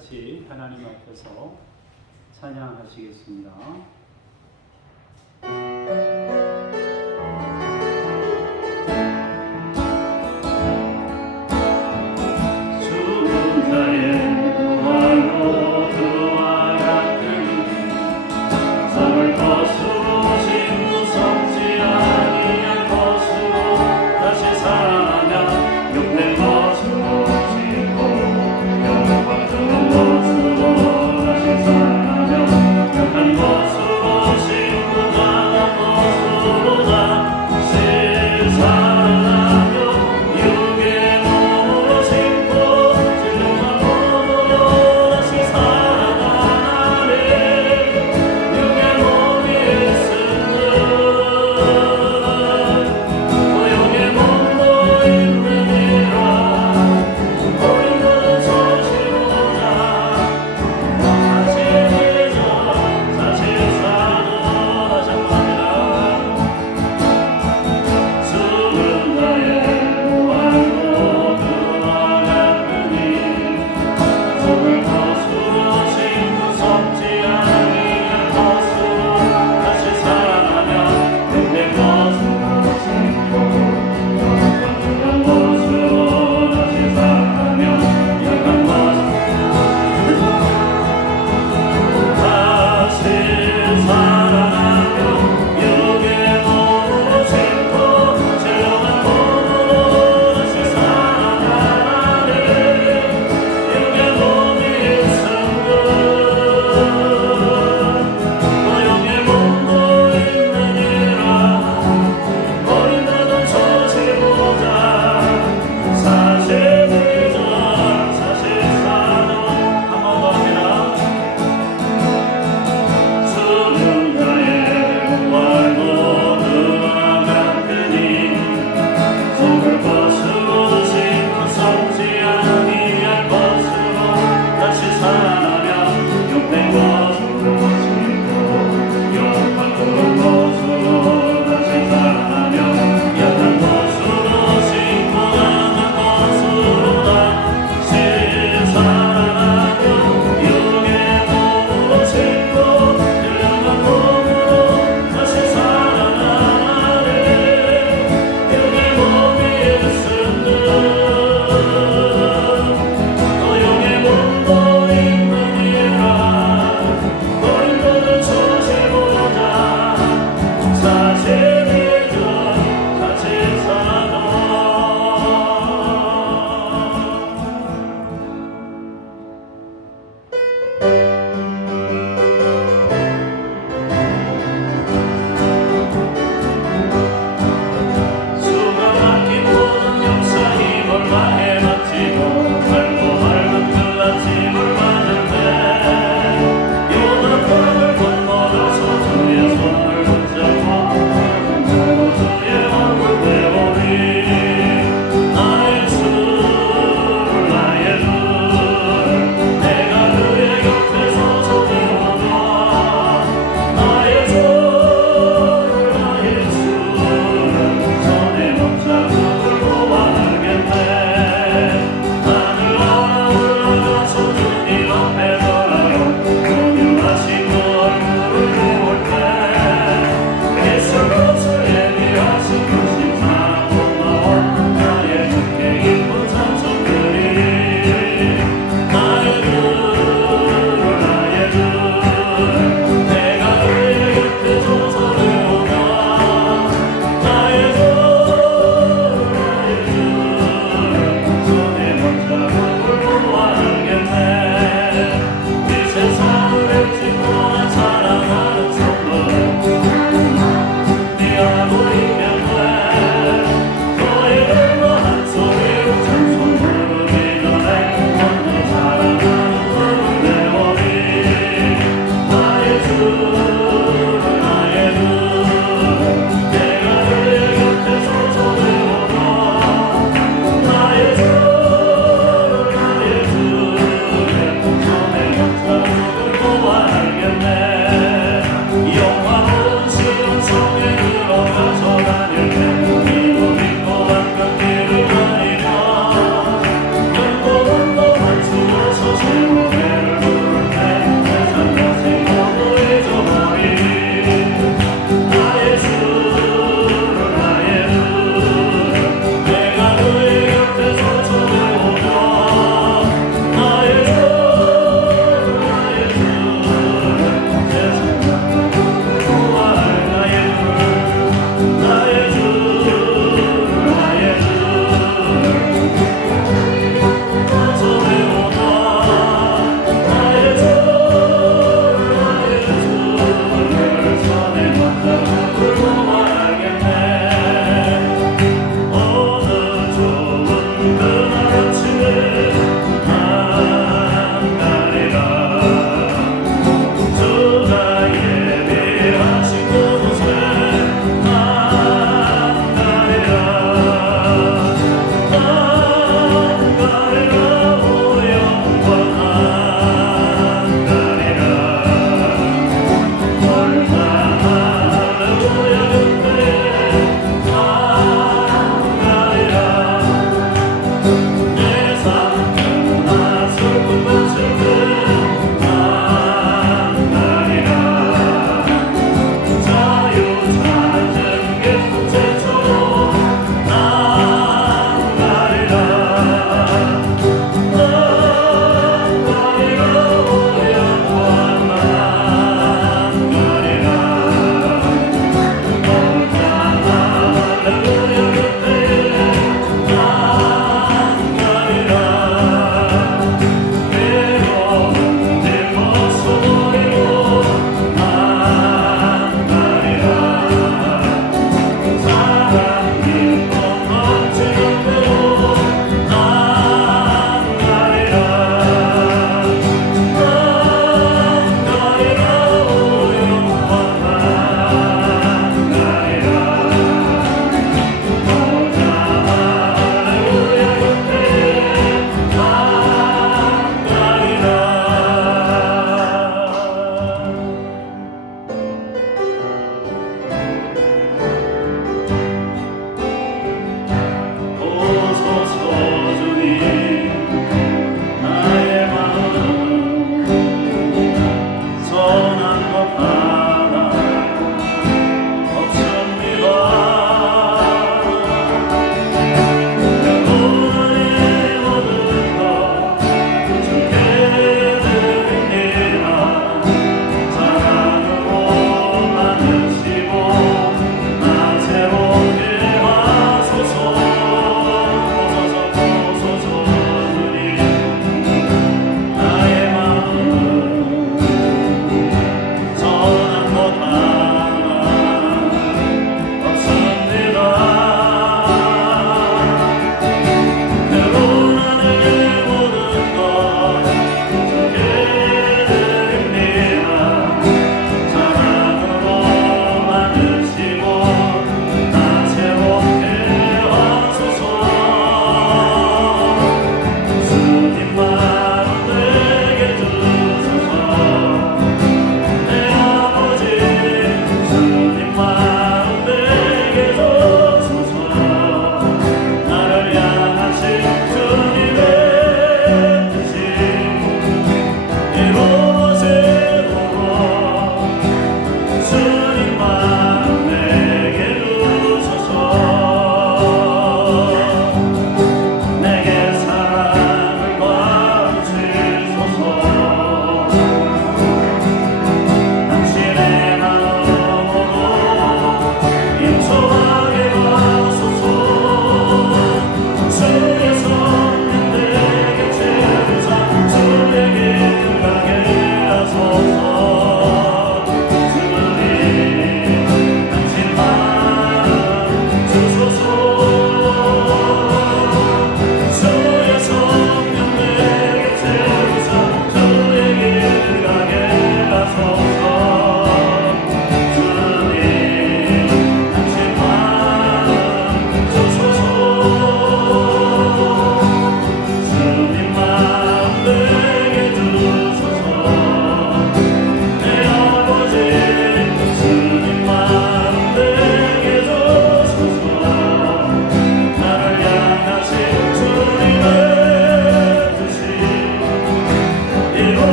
같이 하나님 앞에서 찬양하시겠습니다. 것으로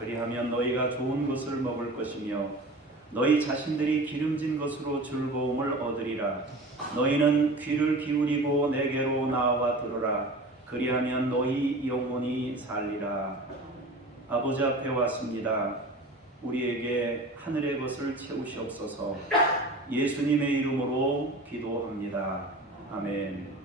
그리하면 너희가 좋은 것을 먹을 것이며 너희 자신들이 기름진 것으로 즐거움을 얻으리라. 너희는 귀를 기울이고 내게로 나와 들으라. 그리하면 너희 영혼이 살리라. 아버지 앞에 왔습니다. 우리에게 하늘의 것을 채우시옵소서. 예수님의 이름으로 기도합니다. 아멘.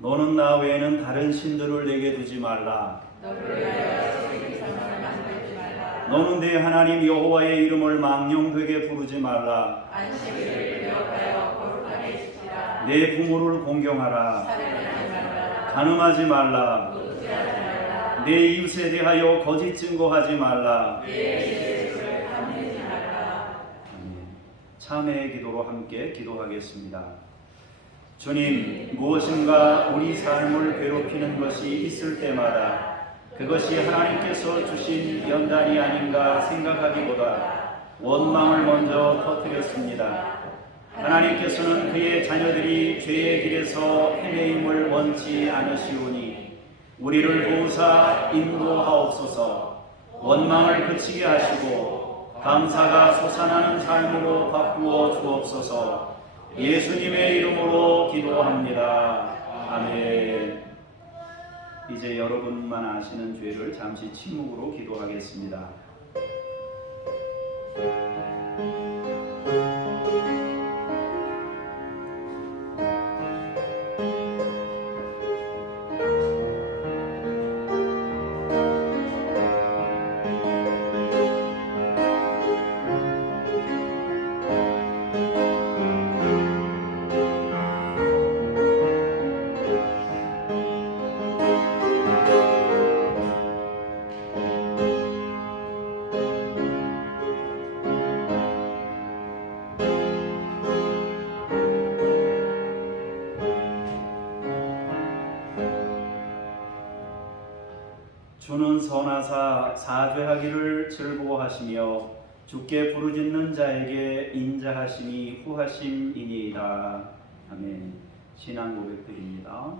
너는 나 외에는 다른 신들을 내게 두지 말라. 너는 내 하나님 여호와의 이름을 망령되게 부르지 말라. 안식일을 기억하여 거룩하게 지키라. 내 부모를 공경하라. 간음하지 말라. 내 이웃에 대하여 거짓 증거하지 말라. 참회의 기도로 함께 기도하겠습니다. 주님, 무엇인가 우리 삶을 괴롭히는 것이 있을 때마다 그것이 하나님께서 주신 연단이 아닌가 생각하기보다 원망을 먼저 터뜨렸습니다. 하나님께서는 그의 자녀들이 죄의 길에서 헤매임을 원치 않으시오니 우리를 도우사 인도하옵소서. 원망을 그치게 하시고 감사가 솟아나는 삶으로 바꾸어 주옵소서. 예수님의 이름으로 기도합니다. 아멘. 이제 여러분만 아시는 죄를 잠시 침묵으로 기도하겠습니다. 선하사 사죄하기를 즐거워하시며 주께 부르짖는 자에게 인자하심이 후하심이니이다. 아멘. 신앙 고백드립니다.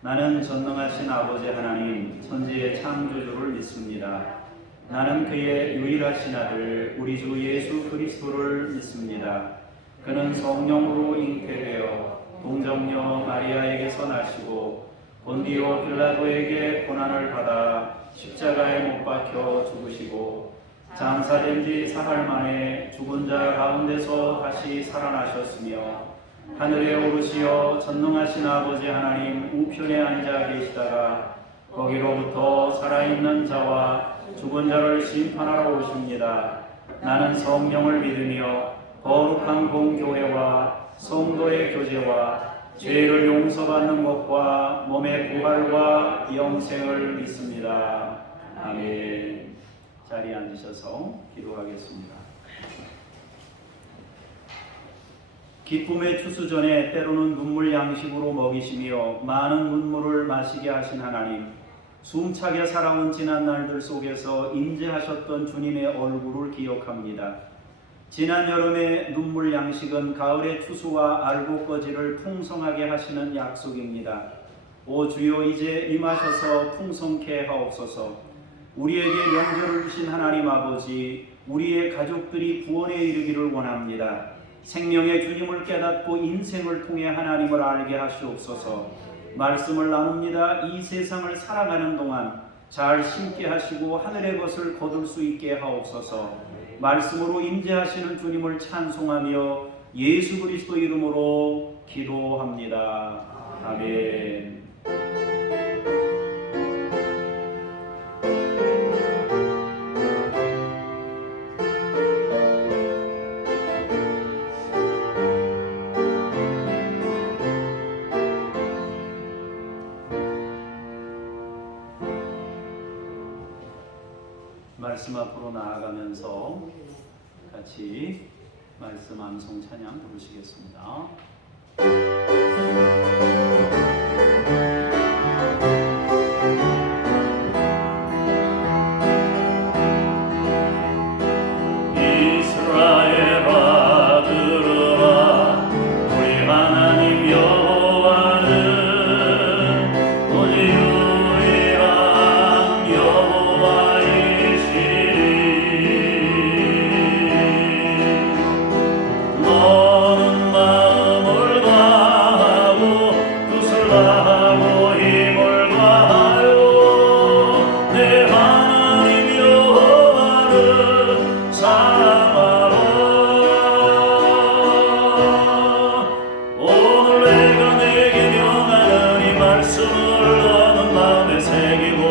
나는 전능하신 아버지 하나님 천지의 창조주를 믿습니다. 나는 그의 유일하신 아들 우리 주 예수 그리스도를 믿습니다. 그는 성령으로 잉태되어 동정녀 마리아에게서 나시고 본디오 빌라도에게 고난을 받아 십자가에 못 박혀 죽으시고 장사된 지 사흘 만에 죽은 자 가운데서 다시 살아나셨으며 하늘에 오르시어 전능하신 아버지 하나님 우편에 앉아 계시다가 거기로부터 살아있는 자와 죽은 자를 심판하러 오십니다. 나는 성령을 믿으며 거룩한 공교회와 성도의 교제와 죄를 용서받는 것과 몸의 부활과 영생을 믿습니다. 아멘. 자리에 앉으셔서 기도하겠습니다. 기쁨의 추수전에 때로는 눈물 양식으로 먹이시며 많은 눈물을 마시게 하신 하나님, 숨차게 살아온 지난 날들 속에서 임재하셨던 주님의 얼굴을 기억합니다. 지난 여름의 눈물 양식은 가을의 추수와 알곡거지를 풍성하게 하시는 약속입니다. 오 주여 이제 임하셔서 풍성케 하옵소서. 우리에게 명절을 주신 하나님 아버지, 우리의 가족들이 구원에 이르기를 원합니다. 생명의 주님을 깨닫고 인생을 통해 하나님을 알게 하시옵소서. 말씀을 나눕니다. 이 세상을 살아가는 동안 잘 심게 하시고 하늘의 것을 거둘 수 있게 하옵소서. 말씀으로 임재하시는 주님을 찬송하며 예수 그리스도 이름으로 기도합니다. 아멘. 말씀 앞으로 나아가면서 같이 말씀 암송 찬양 부르시겠습니다. 이스라엘아 들으라 우리 하나님 여호와는 오직 유일한 여호와이시니 너는 마음을 다하고 뜻을 다하고 힘을 다하여 내 하나님 여호와를 사랑하라. 오늘 내가 내게 명하는 이 말씀을 너는 마음에 새기고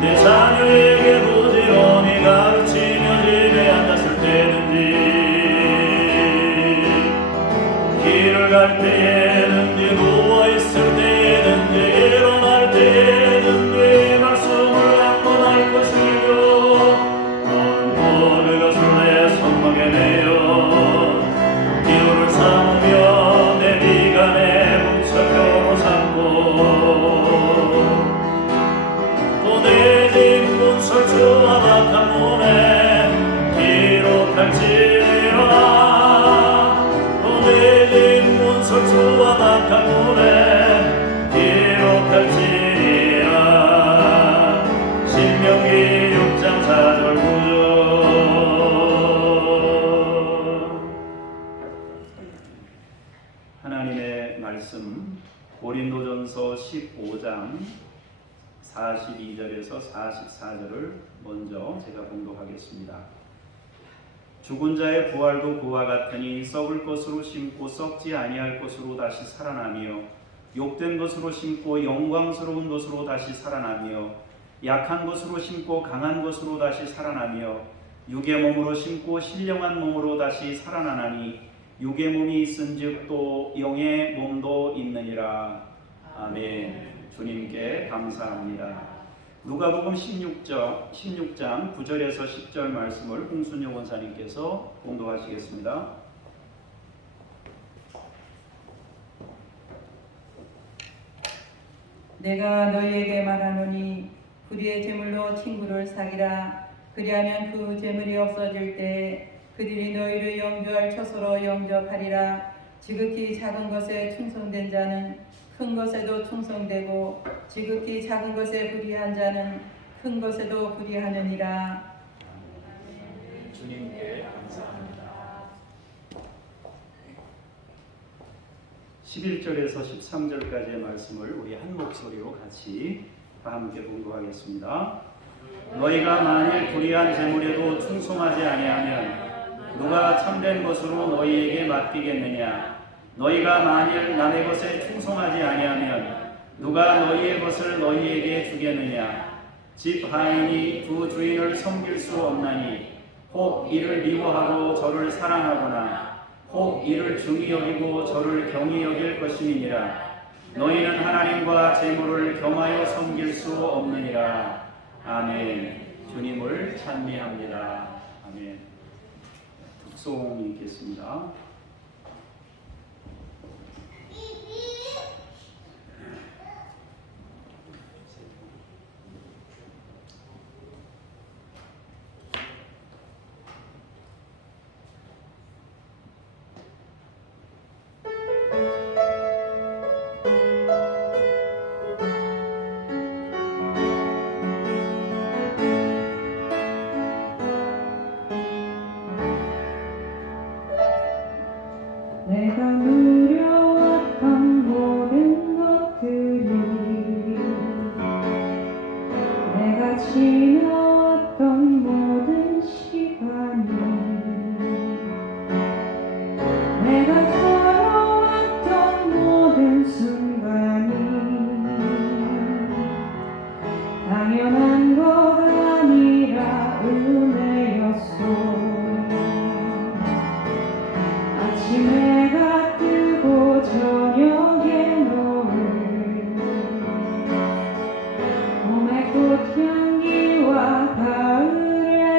내 자녀에게 부지런히 가르치며 집에 앉았을 때든지 길을 갈 때든지 누워있을 때든지 일어날 때든지 말씀을 한번할 것이며 너는 또 그것을 내 손목에 내어 기호를 삼으며 내 미간에 붙여 표로 삼고 또 내 집 문설주와 박한 문에 기록할지니라. 또 내 집 문설주와 박한 문에 기록할지니라. 신명기 6장 4절 9절. 하나님의 말씀 고린도전서 15장 42절에서 44절을 먼저 제가 봉독하겠습니다. 죽은 자의 부활도 그와 같으니 썩을 것으로 심고 썩지 아니할 것으로 다시 살아나며 욕된 것으로 심고 영광스러운 것으로 다시 살아나며 약한 것으로 심고 강한 것으로 다시 살아나며 육의 몸으로 심고 신령한 몸으로 다시 살아나나니 육의 몸이 있은즉 또 영의 몸도 있느니라. 아멘. 주님께 감사합니다. 누가복음 16장 9절에서 10절 말씀을 홍순영 원사님께서 봉독하시겠습니다. 내가 너희에게 말하노니 불의의 제물로 친구를 사귀라. 그리하면 그 제물이 없어질 때 그들이 너희를 영주할 처소로 영접하리라. 지극히 작은 것에 충성된 자는 큰 것에도 충성되고 지극히 작은 것에 불의한 자는 큰 것에도 불의하느니라. 주님께 감사합니다. 11절에서 13절까지의 말씀을 우리 한 목소리로 같이 다 함께 봉독하겠습니다. 너희가 만일 불의한 제물에도 충성하지 아니하면 누가 참된 것으로 너희에게 맡기겠느냐? 너희가 만일 남의 것에 충성하지 아니하면 누가 너희의 것을 너희에게 주겠느냐? 집 하인이 두 주인을 섬길 수 없나니 혹 이를 미워하고 저를 사랑하거나 혹 이를 중히 여기고 저를 경히 여길 것임이니라. 너희는 하나님과 제물을 겸하여 섬길 수 없느니라. 아멘. 주님을 찬미합니다. 아멘. 독송이 있겠습니다. 내가 누려왔던 모든 것들이 내가 지나왔던 모든 시간이 내가 살아왔던 모든 순간이 당연한 것 아니라 은혜였소. 아침에 해가 뜨고 저녁에 노을 봄의 꽃향기와 가을의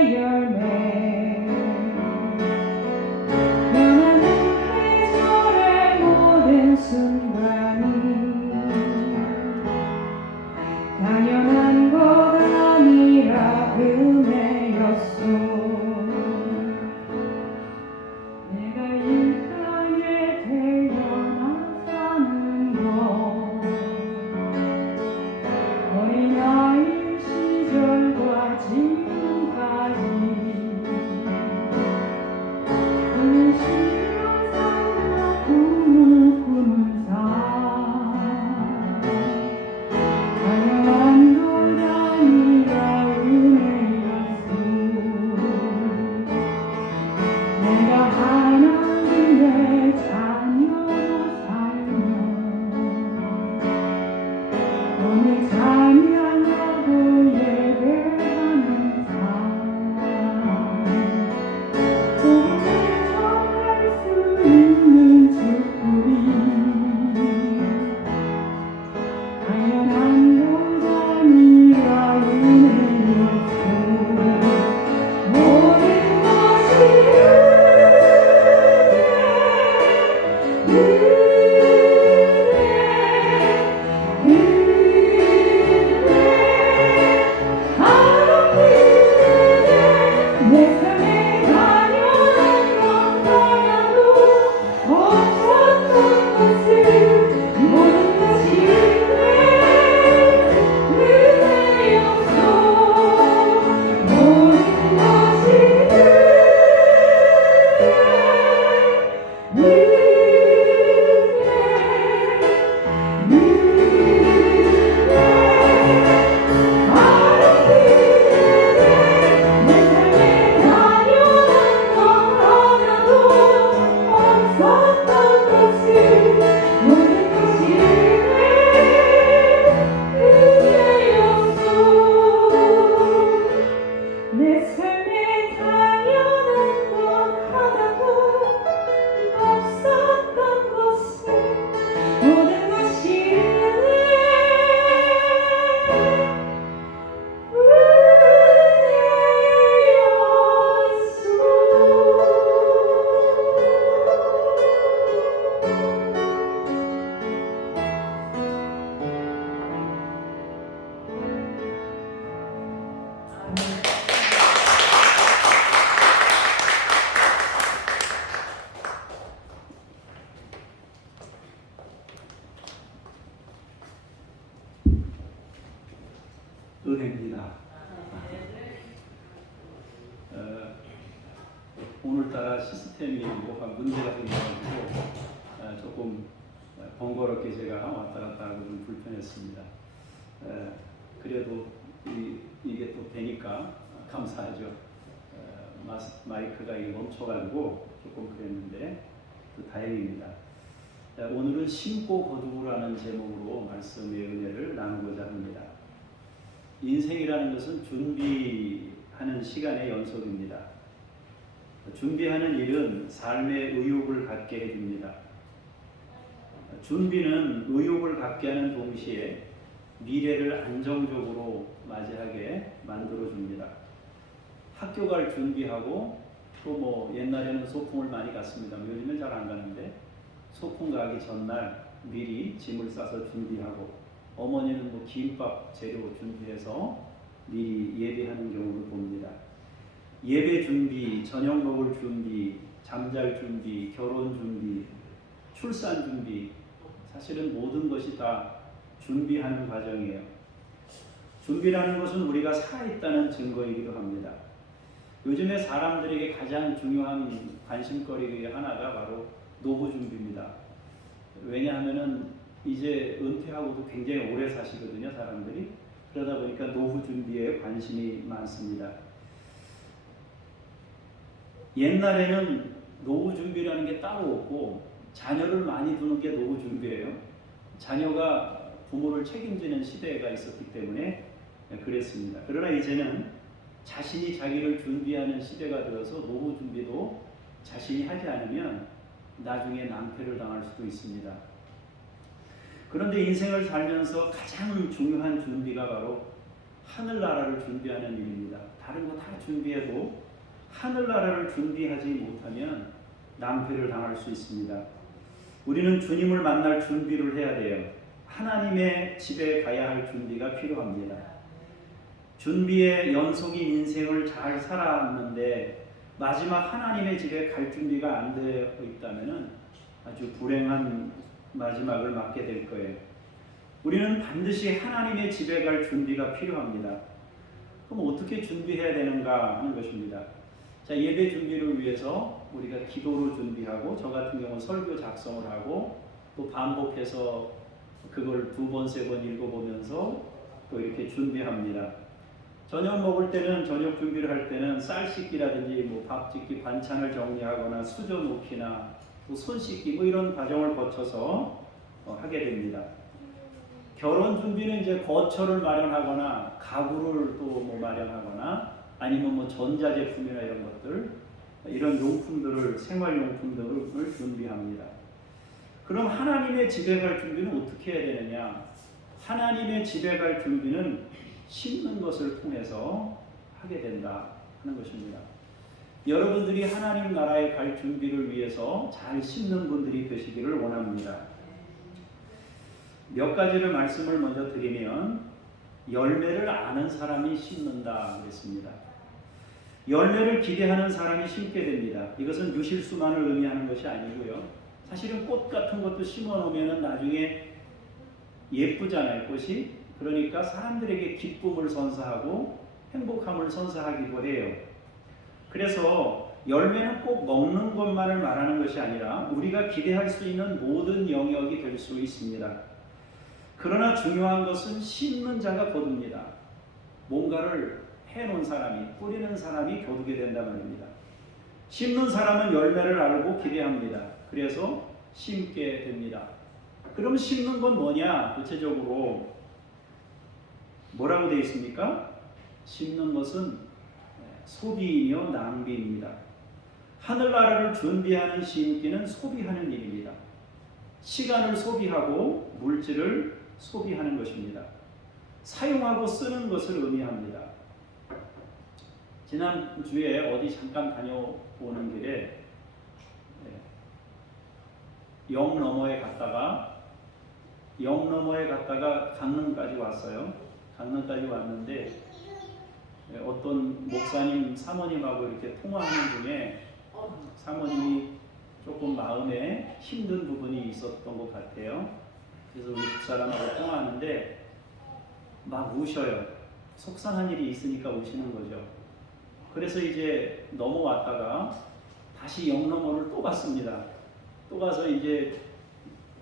오늘따라 시스템이 뭐가 문제가 생겨가지고 조금 번거롭게 제가 왔다 갔다 하고 좀 불편했습니다. 그래도 이게 또 되니까 감사하죠. 마이크가 이게 멈춰가지고 조금 그랬는데 또 다행입니다. 오늘은 심고 거두고라는 제목으로 말씀의 은혜를 나누고자 합니다. 인생이라는 것은 준비하는 시간의 연속입니다. 준비하는 일은 삶의 의욕을 갖게 해줍니다. 준비는 의욕을 갖게 하는 동시에 미래를 안정적으로 맞이하게 만들어줍니다. 학교 갈 준비하고 또 뭐 옛날에는 소풍을 많이 갔습니다. 요즘은 잘 안 가는데 소풍 가기 전날 미리 짐을 싸서 준비하고 어머니는 뭐 김밥 재료 준비해서 미리 예배하는 경우를 봅니다. 예배 준비, 저녁 먹을 준비, 잠잘 준비, 결혼 준비, 출산 준비, 사실은 모든 것이 다 준비하는 과정이에요. 준비라는 것은 우리가 살아있다는 증거이기도 합니다. 요즘에 사람들에게 가장 중요한 관심거리 중에 하나가 바로 노후 준비입니다. 왜냐하면은 이제 은퇴하고도 굉장히 오래 사시거든요, 사람들이. 그러다 보니까 노후 준비에 관심이 많습니다. 옛날에는 노후 준비라는 게 따로 없고 자녀를 많이 두는 게 노후 준비예요. 자녀가 부모를 책임지는 시대가 있었기 때문에 그랬습니다. 그러나 이제는 자신이 자기를 준비하는 시대가 되어서 노후 준비도 자신이 하지 않으면 나중에 낭패를 당할 수도 있습니다. 그런데 인생을 살면서 가장 중요한 준비가 바로 하늘나라를 준비하는 일입니다. 다른 거 다 준비해도 하늘나라를 준비하지 못하면 낭패를 당할 수 있습니다. 우리는 주님을 만날 준비를 해야 돼요. 하나님의 집에 가야 할 준비가 필요합니다. 준비의 연속인 인생을 잘 살았는데 마지막 하나님의 집에 갈 준비가 안 되어 있다면 아주 불행한 마지막을 맞게 될 거예요. 우리는 반드시 하나님의 집에 갈 준비가 필요합니다. 그럼 어떻게 준비해야 되는가 하는 것입니다. 자, 예배 준비를 위해서 우리가 기도로 준비하고 저 같은 경우는 설교 작성을 하고 또 반복해서 그걸 2번, 3번 읽어보면서 또 이렇게 준비합니다. 저녁 먹을 때는 저녁 준비를 할 때는 쌀 씻기라든지 뭐 밥 짓기, 반찬을 정리하거나 수저 놓기나 또 손 씻기 뭐 이런 과정을 거쳐서 하게 됩니다. 결혼 준비는 이제 거처를 마련하거나 가구를 또 뭐 마련하거나 아니면 뭐 전자제품이나 이런 것들 이런 용품들을 생활용품들을 준비합니다. 그럼 하나님의 집에 갈 준비는 어떻게 해야 되느냐? 하나님의 집에 갈 준비는 심는 것을 통해서 하게 된다 하는 것입니다. 여러분들이 하나님 나라에 갈 준비를 위해서 잘 심는 분들이 되시기를 원합니다. 몇 가지를 말씀을 먼저 드리면 열매를 아는 사람이 심는다 그랬습니다. 열매를 기대하는 사람이 심게 됩니다. 이것은 유실수만을 의미하는 것이 아니고요. 사실은 꽃 같은 것도 심어 놓으면 나중에 예쁘잖아요, 꽃이. 그러니까 사람들에게 기쁨을 선사하고 행복함을 선사하기도 해요. 그래서 열매는 꼭 먹는 것만을 말하는 것이 아니라 우리가 기대할 수 있는 모든 영역이 될 수 있습니다. 그러나 중요한 것은 심는 자가 거둡니다. 뭔가를 해놓은 사람이, 뿌리는 사람이 거두게 된단 말입니다. 심는 사람은 열매를 알고 기대합니다. 그래서 심게 됩니다. 그럼 심는 건 뭐냐? 구체적으로 뭐라고 되어 있습니까? 심는 것은 소비이며 낭비입니다. 하늘나라를 준비하는 심기는 소비하는 일입니다. 시간을 소비하고 물질을 소비하는 것입니다. 사용하고 쓰는 것을 의미합니다. 지난주에 어디 잠깐 다녀오는 길에 영 너머에 갔다가 강릉까지 왔어요. 강릉까지 왔는데 어떤 목사님 사모님하고 이렇게 통화하는 중에 사모님이 조금 마음에 힘든 부분이 있었던 것 같아요. 그래서 우리 집사람하고 통화하는데 막 우셔요. 속상한 일이 있으니까 우시는 거죠. 그래서 이제 넘어왔다가 다시 영롱호를 또 갔습니다. 또 가서 이제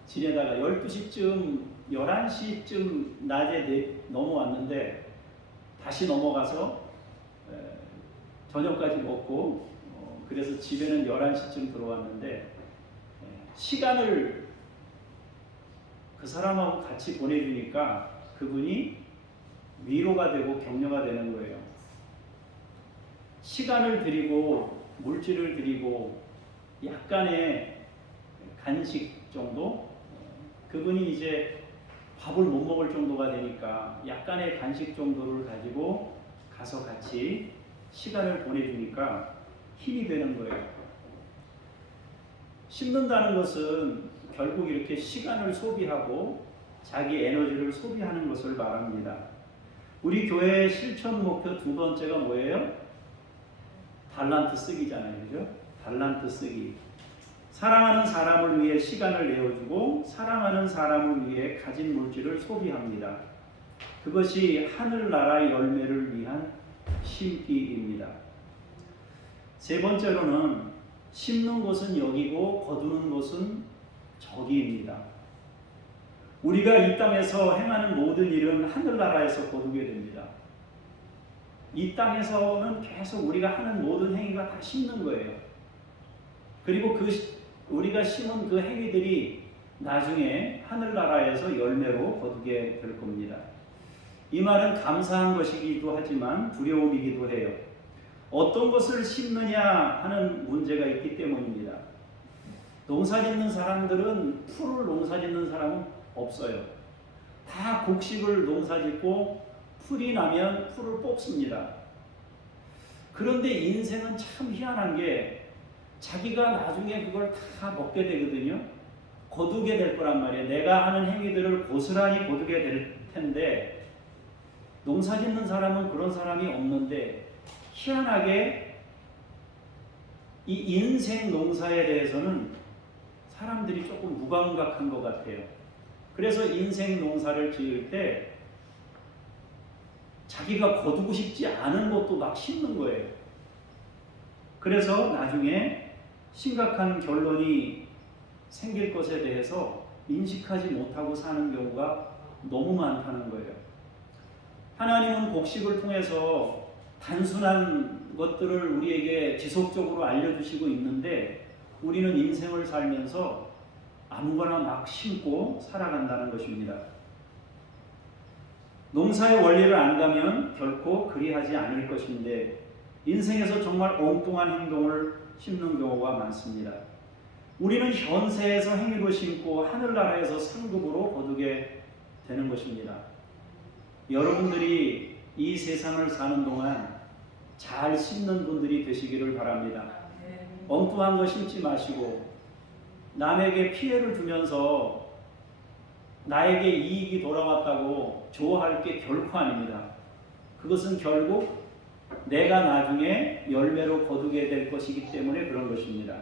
지내다가 12시쯤 11시쯤 낮에 넘어왔는데 다시 넘어가서 저녁까지 먹고 그래서 집에는 11시쯤 들어왔는데 시간을 그 사람하고 같이 보내주니까 그분이 위로가 되고 격려가 되는 거예요. 시간을 드리고 물질을 드리고 약간의 간식 정도, 그분이 이제 밥을 못 먹을 정도가 되니까 약간의 간식 정도를 가지고 가서 같이 시간을 보내주니까 힘이 되는 거예요. 심는다는 것은 결국 이렇게 시간을 소비하고 자기 에너지를 소비하는 것을 말합니다. 우리 교회의 실천 목표 두 번째가 뭐예요? 달란트 쓰기잖아요. 그죠? 달란트 쓰기. 사랑하는 사람을 위해 시간을 내어주고 사랑하는 사람을 위해 가진 물질을 소비합니다. 그것이 하늘나라 열매를 위한 심기입니다. 세 번째로는 심는 것은 여기고 거두는 것은 저기입니다. 우리가 이 땅에서 행하는 모든 일은 하늘나라에서 거두게 됩니다. 이 땅에서는 계속 우리가 하는 모든 행위가 다 심는 거예요. 그리고 우리가 심은 그 행위들이 나중에 하늘나라에서 열매로 거두게 될 겁니다. 이 말은 감사한 것이기도 하지만 두려움이기도 해요. 어떤 것을 심느냐 하는 문제가 있기 때문입니다. 농사 짓는 사람들은 풀을 농사 짓는 사람은 없어요. 다 곡식을 농사 짓고 풀이 나면 풀을 뽑습니다. 그런데 인생은 참 희한한 게 자기가 나중에 그걸 다 먹게 되거든요. 거두게 될 거란 말이에요. 내가 하는 행위들을 고스란히 거두게 될 텐데 농사 짓는 사람은 그런 사람이 없는데 희한하게 이 인생 농사에 대해서는 사람들이 조금 무감각한 것 같아요. 그래서 인생 농사를 지을 때 자기가 거두고 싶지 않은 것도 막 심는 거예요. 그래서 나중에 심각한 결론이 생길 것에 대해서 인식하지 못하고 사는 경우가 너무 많다는 거예요. 하나님은 곡식을 통해서 단순한 것들을 우리에게 지속적으로 알려주시고 있는데 우리는 인생을 살면서 아무거나 막 심고 살아간다는 것입니다. 농사의 원리를 안다면 결코 그리하지 않을 것인데 인생에서 정말 엉뚱한 행동을 심는 경우가 많습니다. 우리는 현세에서 행위로 심고 하늘나라에서 상급으로 거두게 되는 것입니다. 여러분들이 이 세상을 사는 동안 잘 심는 분들이 되시기를 바랍니다. 엉뚱한 거 심지 마시고 남에게 피해를 주면서 나에게 이익이 돌아왔다고 좋아할 게 결코 아닙니다. 그것은 결국 내가 나중에 열매로 거두게 될 것이기 때문에 그런 것입니다.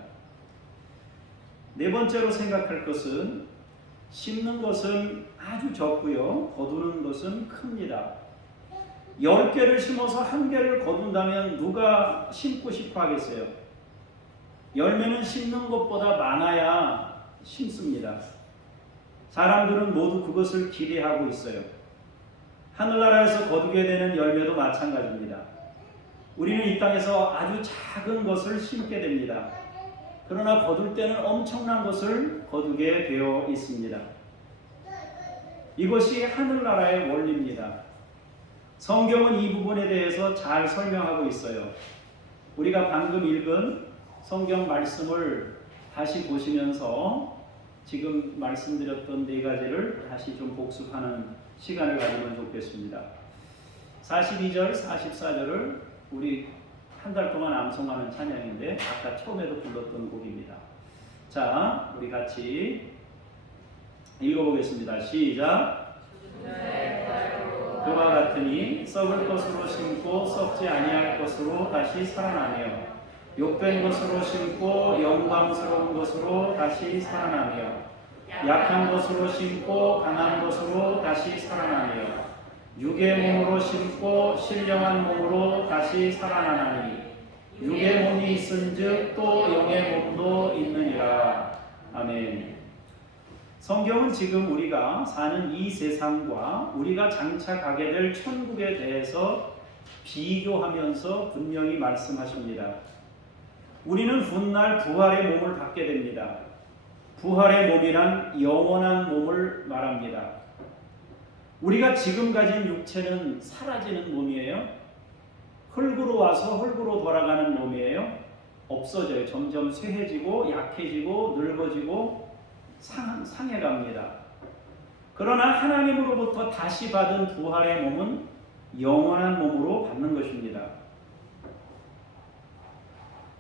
네 번째로 생각할 것은 심는 것은 아주 적고요. 거두는 것은 큽니다. 10개를 심어서 1개를 거둔다면 누가 심고 싶어 하겠어요? 열매는 심는 것보다 많아야 심습니다. 사람들은 모두 그것을 기대하고 있어요. 하늘나라에서 거두게 되는 열매도 마찬가지입니다. 우리는 이 땅에서 아주 작은 것을 심게 됩니다. 그러나 거둘 때는 엄청난 것을 거두게 되어 있습니다. 이것이 하늘나라의 원리입니다. 성경은 이 부분에 대해서 잘 설명하고 있어요. 우리가 방금 읽은 성경 말씀을 다시 보시면서 지금 말씀드렸던 네 가지를 다시 좀 복습하는 시간을 가지면 좋겠습니다. 42절, 44절을 우리 한 달 동안 암송하는 찬양인데 아까 처음에도 불렀던 곡입니다. 자, 우리 같이 읽어보겠습니다. 시작. 그와 같으니 썩을 것으로 심고 썩지 아니할 것으로 다시 살아나며 욕된 것으로 심고 영광스러운 것으로 다시 살아나며 약한 것으로 심고 강한 것으로 다시 살아나며 육의 몸으로 심고 신령한 몸으로 다시 살아나나니 육의 몸이 있은즉 또 영의 몸도 있느니라. 아멘. 성경은 지금 우리가 사는 이 세상과 우리가 장차 가게 될 천국에 대해서 비교하면서 분명히 말씀하십니다. 우리는 훗날 부활의 몸을 받게 됩니다. 부활의 몸이란 영원한 몸을 말합니다. 우리가 지금 가진 육체는 사라지는 몸이에요? 흙으로 와서 흙으로 돌아가는 몸이에요? 없어져요. 점점 쇠해지고 약해지고 늙어지고 상해갑니다. 그러나 하나님으로부터 다시 받은 부활의 몸은 영원한 몸으로 받는 것입니다.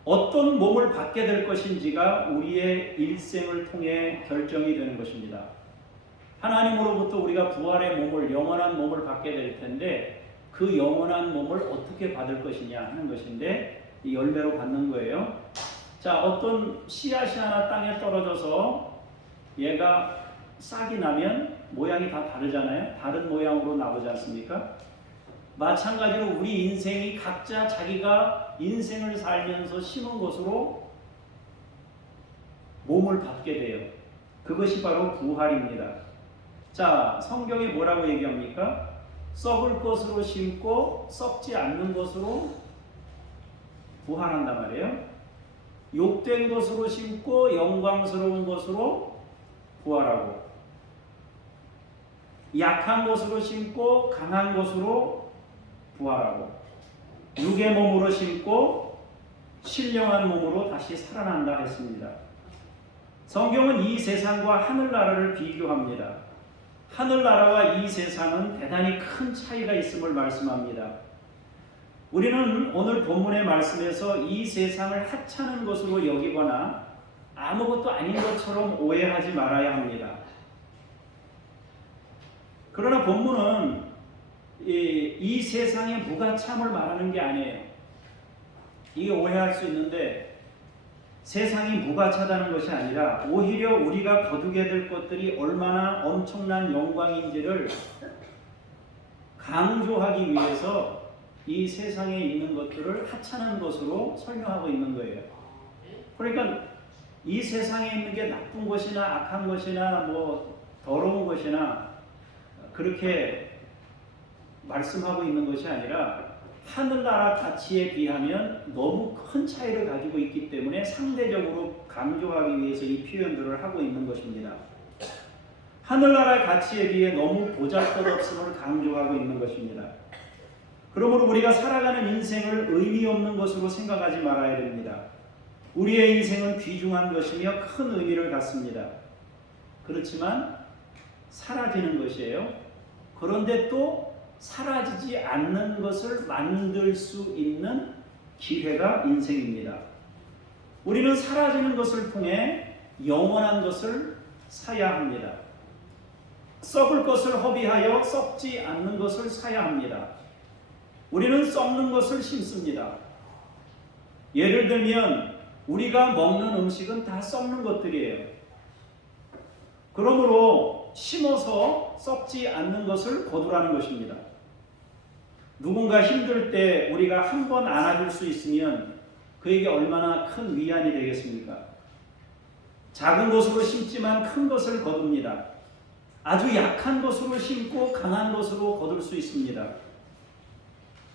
어떤 몸을 받게 될 것인지가 우리의 일생을 통해 결정이 되는 것입니다. 하나님으로부터 우리가 부활의 몸을, 영원한 몸을 받게 될 텐데 그 영원한 몸을 어떻게 받을 것이냐 하는 것인데 이 열매로 받는 거예요. 자, 어떤 씨앗이 하나 땅에 떨어져서 얘가 싹이 나면 모양이 다 다르잖아요. 다른 모양으로 나오지 않습니까? 마찬가지로 우리 인생이 각자 자기가 인생을 살면서 심은 것으로 몸을 받게 돼요. 그것이 바로 부활입니다. 자, 성경이 뭐라고 얘기합니까? 썩을 것으로 심고 썩지 않는 것으로 부활한단 말이에요. 욕된 것으로 심고 영광스러운 것으로 부활하고, 약한 것으로 심고 강한 것으로 부활하고, 육의 몸으로 심고 신령한 몸으로 다시 살아난다 했습니다. 성경은 이 세상과 하늘나라를 비교합니다. 하늘나라와 이 세상은 대단히 큰 차이가 있음을 말씀합니다. 우리는 오늘 본문의 말씀에서 이 세상을 하찮은 것으로 여기거나 아무것도 아닌 것처럼 오해하지 말아야 합니다. 그러나 본문은 이 세상의 무가참을 말하는 게 아니에요. 이게 오해할 수 있는데 세상이 무가차다는 것이 아니라 오히려 우리가 거두게 될 것들이 얼마나 엄청난 영광인지를 강조하기 위해서 이 세상에 있는 것들을 하찮은 것으로 설명하고 있는 거예요. 그러니까 이 세상에 있는 게 나쁜 것이나 악한 것이나 뭐 더러운 것이나 그렇게 말씀하고 있는 것이 아니라 하늘나라 가치에 비하면 너무 큰 차이를 가지고 있기 때문에 상대적으로 강조하기 위해서 이 표현들을 하고 있는 것입니다. 하늘나라의 가치에 비해 너무 보잘것없음을 강조하고 있는 것입니다. 그러므로 우리가 살아가는 인생을 의미 없는 것으로 생각하지 말아야 됩니다. 우리의 인생은 귀중한 것이며 큰 의미를 갖습니다. 그렇지만 사라지는 것이에요. 그런데 또 사라지지 않는 것을 만들 수 있는 기회가 인생입니다. 우리는 사라지는 것을 통해 영원한 것을 사야 합니다. 썩을 것을 허비하여 썩지 않는 것을 사야 합니다. 우리는 썩는 것을 심습니다. 예를 들면 우리가 먹는 음식은 다 썩는 것들이에요. 그러므로 심어서 썩지 않는 것을 거두라는 것입니다. 누군가 힘들 때 우리가 한 번 안아줄 수 있으면 그에게 얼마나 큰 위안이 되겠습니까? 작은 것으로 심지만 큰 것을 거둡니다. 아주 약한 것으로 심고 강한 것으로 거둘 수 있습니다.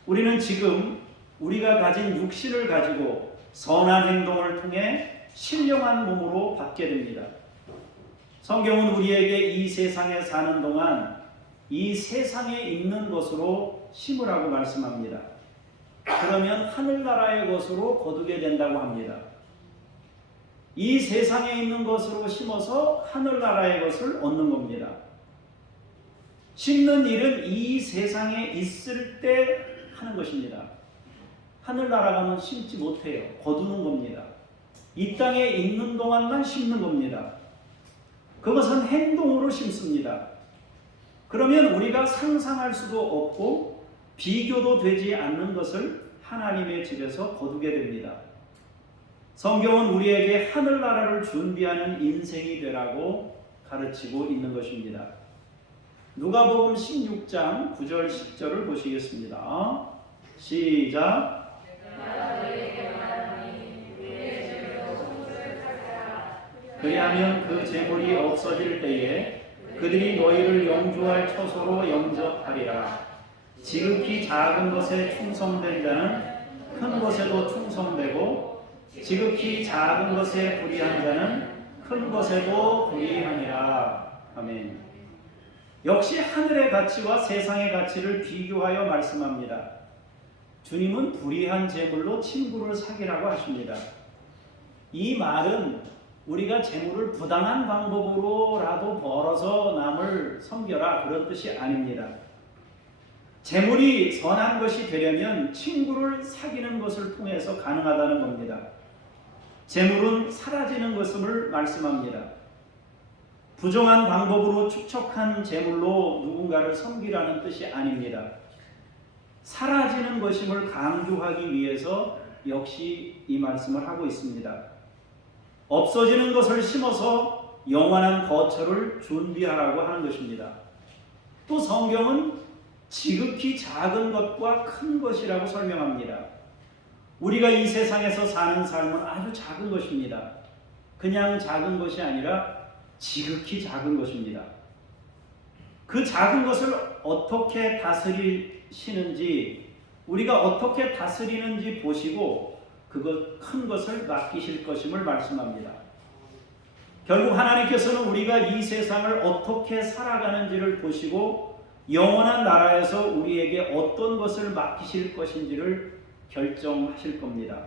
우리는 지금 우리가 가진 육신을 가지고 선한 행동을 통해 신령한 몸으로 받게 됩니다. 성경은 우리에게 이 세상에 사는 동안 이 세상에 있는 것으로 심으라고 말씀합니다. 그러면 하늘나라의 것으로 거두게 된다고 합니다. 이 세상에 있는 것으로 심어서 하늘나라의 것을 얻는 겁니다. 심는 일은 이 세상에 있을 때 하는 것입니다. 하늘나라가는 심지 못해요. 거두는 겁니다. 이 땅에 있는 동안만 심는 겁니다. 그것은 행동으로 심습니다. 그러면 우리가 상상할 수도 없고 비교도 되지 않는 것을 하나님의 집에서 거두게 됩니다. 성경은 우리에게 하늘나라를 준비하는 인생이 되라고 가르치고 있는 것입니다. 누가복음 16장 9절 10절을 보시겠습니다. 시작. 내가 너희에게 그리하면 그 재물이 없어질 때에 그들이 너희를 영주할 처소로 영접하리라. 지극히 작은 것에 충성된 자는 큰 것에도 충성되고 지극히 작은 것에 불의한 자는 큰 것에도 불의하니라. 아멘. 역시 하늘의 가치와 세상의 가치를 비교하여 말씀합니다. 주님은 불의한 재물로 친구를 사귀라고 하십니다. 이 말은 우리가 재물을 부당한 방법으로라도 벌어서 남을 섬겨라 그런 뜻이 아닙니다. 재물이 선한 것이 되려면 친구를 사귀는 것을 통해서 가능하다는 겁니다. 재물은 사라지는 것을 말씀합니다. 부정한 방법으로 축적한 재물로 누군가를 섬기라는 뜻이 아닙니다. 사라지는 것임을 강조하기 위해서 역시 이 말씀을 하고 있습니다. 없어지는 것을 심어서 영원한 거처를 준비하라고 하는 것입니다. 또 성경은 지극히 작은 것과 큰 것이라고 설명합니다. 우리가 이 세상에서 사는 삶은 아주 작은 것입니다. 그냥 작은 것이 아니라 지극히 작은 것입니다. 그 작은 것을 어떻게 다스리시는지, 우리가 어떻게 다스리는지 보시고 그것 큰 것을 맡기실 것임을 말씀합니다. 결국 하나님께서는 우리가 이 세상을 어떻게 살아가는지를 보시고 영원한 나라에서 우리에게 어떤 것을 맡기실 것인지를 결정하실 겁니다.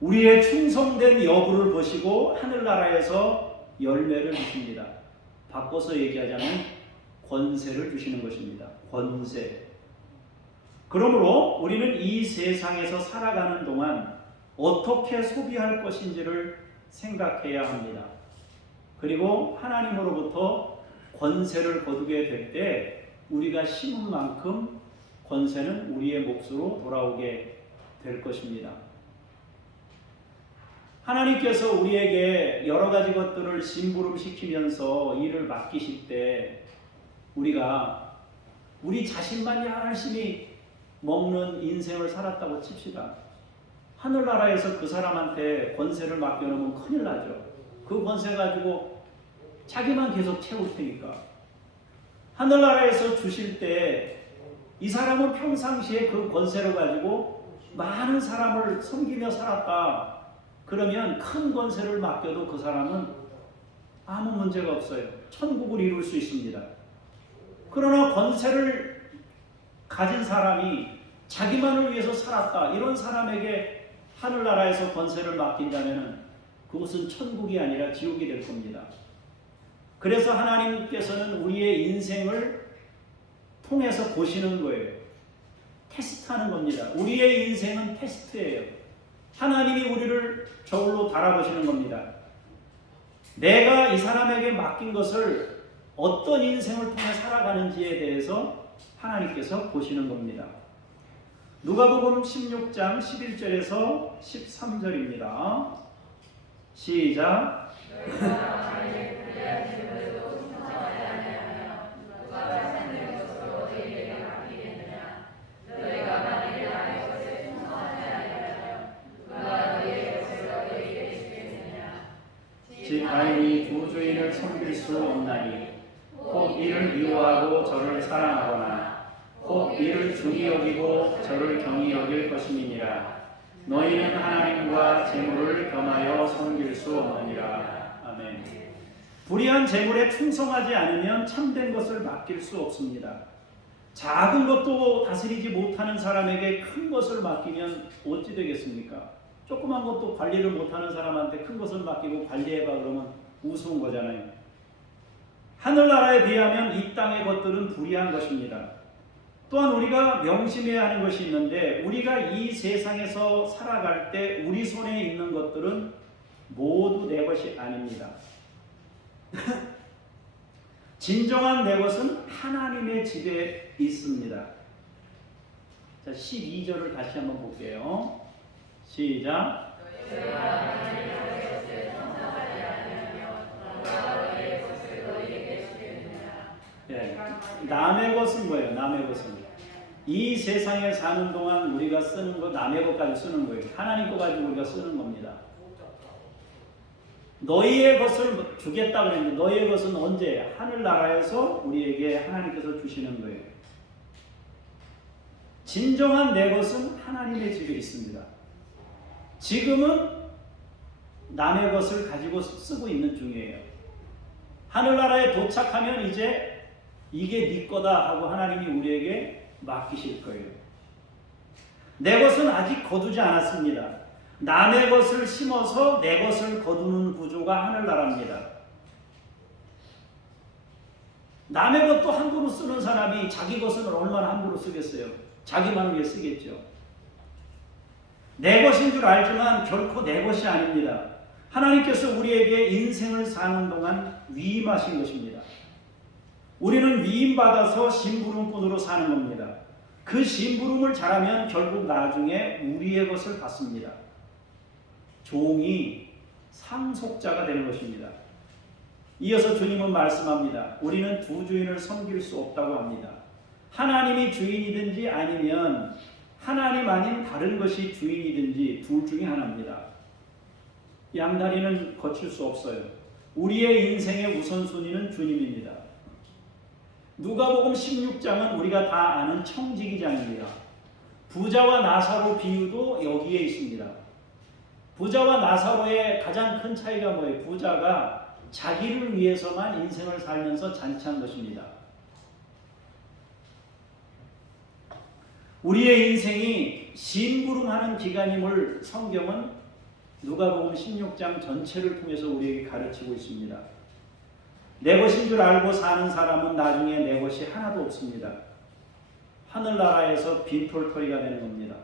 우리의 충성된 여부를 보시고 하늘나라에서 열매를 주십니다. 바꿔서 얘기하자면 권세를 주시는 것입니다. 권세. 그러므로 우리는 이 세상에서 살아가는 동안 어떻게 소비할 것인지를 생각해야 합니다. 그리고 하나님으로부터 권세를 거두게 될 때 우리가 심은 만큼 권세는 우리의 몫으로 돌아오게 될 것입니다. 하나님께서 우리에게 여러 가지 것들을 심부름시키면서 일을 맡기실 때 우리가 우리 자신만 열심히 먹는 인생을 살았다고 칩시다. 하늘나라에서 그 사람한테 권세를 맡겨놓으면 큰일 나죠. 그 권세 가지고 자기만 계속 채울 테니까. 하늘나라에서 주실 때 이 사람은 평상시에 그 권세를 가지고 많은 사람을 섬기며 살았다. 그러면 큰 권세를 맡겨도 그 사람은 아무 문제가 없어요. 천국을 이룰 수 있습니다. 그러나 권세를 가진 사람이 자기만을 위해서 살았다. 이런 사람에게 하늘나라에서 권세를 맡긴다면 그것은 천국이 아니라 지옥이 될 겁니다. 그래서 하나님께서는 우리의 인생을 통해서 보시는 거예요. 테스트하는 겁니다. 우리의 인생은 테스트예요. 하나님이 우리를 저울로 달아보시는 겁니다. 내가 이 사람에게 맡긴 것을 어떤 인생을 통해 살아가는지에 대해서 하나님께서 보시는 겁니다. 누가복음 16장 11절에서 13절입니다. 시작. 즉 가인이 두 주인을 섬길 수 없나니 혹 이를 미워하고 저를 사랑하거나 혹 이를 중히 여기고 저를 경히 여길 것임이니라. 너희는 하나님과 재물을 겸하여 섬길 수 없느니라. 아멘. 불의한 재물에 충성하지 않으면 참된 것을 맡길 수 없습니다. 작은 것도 다스리지 못하는 사람에게 큰 것을 맡기면 어찌 되겠습니까? 조그만 것도 관리를 못하는 사람한테 큰 것을 맡기고 관리해봐 그러면 우스운 거잖아요. 하늘나라에 비하면 이 땅의 것들은 불의한 것입니다. 또한 우리가 명심해야 하는 것이 있는데 우리가 이 세상에서 살아갈 때 우리 손에 있는 것들은 모두 내 것이 아닙니다. 진정한 내 것은 하나님의 집에 있습니다. 자, 12절을 다시 한번 볼게요. 시작. 네. 남의 것은 뭐예요? 남의 것은 이 세상에 사는 동안 우리가 쓰는 거 남의 것까지 쓰는 거예요. 하나님 거 가지고 우리가 쓰는 겁니다. 너희의 것을 주겠다 그랬는데 너희의 것은 언제? 하늘나라에서 우리에게 하나님께서 주시는 거예요. 진정한 내 것은 하나님의 집에 있습니다. 지금은 남의 것을 가지고 쓰고 있는 중이에요. 하늘나라에 도착하면 이제 이게 네 거다 하고 하나님이 우리에게 맡기실 거예요. 내 것은 아직 거두지 않았습니다. 남의 것을 심어서 내 것을 거두는 구조가 하늘나라입니다. 남의 것도 함부로 쓰는 사람이 자기 것은 얼마나 함부로 쓰겠어요? 자기만을 위해 쓰겠죠. 내 것인 줄 알지만 결코 내 것이 아닙니다. 하나님께서 우리에게 인생을 사는 동안 위임하신 것입니다. 우리는 위임받아서 심부름꾼으로 사는 겁니다. 그 심부름을 잘하면 결국 나중에 우리의 것을 받습니다. 종이 상속자가 되는 것입니다. 이어서 주님은 말씀합니다. 우리는 두 주인을 섬길 수 없다고 합니다. 하나님이 주인이든지 아니면 하나님 아닌 다른 것이 주인이든지 둘 중에 하나입니다. 양다리는 거칠 수 없어요. 우리의 인생의 우선순위는 주님입니다. 누가복음 16장은 우리가 다 아는 청지기장입니다. 부자와 나사로 비유도 여기에 있습니다. 부자와 나사로의 가장 큰 차이가 뭐예요? 부자가 자기를 위해서만 인생을 살면서 잔치한 것입니다. 우리의 인생이 심부름하는 기간임을 성경은 누가복음 16장 전체를 통해서 우리에게 가르치고 있습니다. 내 것인 줄 알고 사는 사람은 나중에 내 것이 하나도 없습니다. 하늘나라에서 빈털터리가 되는 겁니다.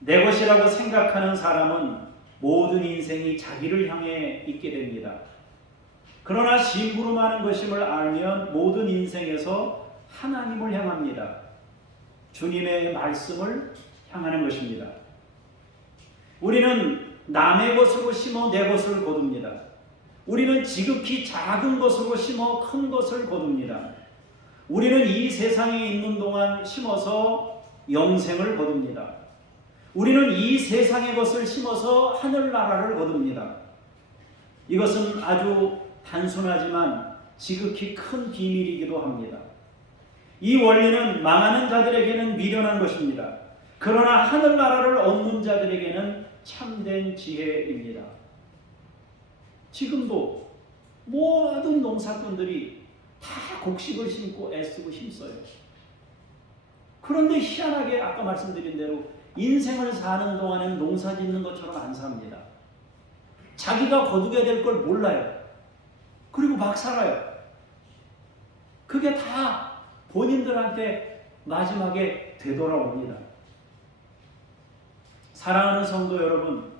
내 것이라고 생각하는 사람은 모든 인생이 자기를 향해 있게 됩니다. 그러나 심부름하는 것임을 알면 모든 인생에서 하나님을 향합니다. 주님의 말씀을 향하는 것입니다. 우리는 남의 것으로 심어 내 것을 거둡니다. 우리는 지극히 작은 것으로 심어 큰 것을 거둡니다. 우리는 이 세상에 있는 동안 심어서 영생을 거둡니다. 우리는 이 세상의 것을 심어서 하늘나라를 거둡니다. 이것은 아주 단순하지만 지극히 큰 비밀이기도 합니다. 이 원리는 망하는 자들에게는 미련한 것입니다. 그러나 하늘나라를 얻는 자들에게는 참된 지혜입니다. 지금도 모든 농사꾼들이 다 곡식을 심고 애쓰고 힘써요. 그런데 희한하게 아까 말씀드린 대로 인생을 사는 동안에는 농사 짓는 것처럼 안 삽니다. 자기가 거두게 될 걸 몰라요. 그리고 막 살아요. 그게 다 본인들한테 마지막에 되돌아옵니다. 사랑하는 성도 여러분,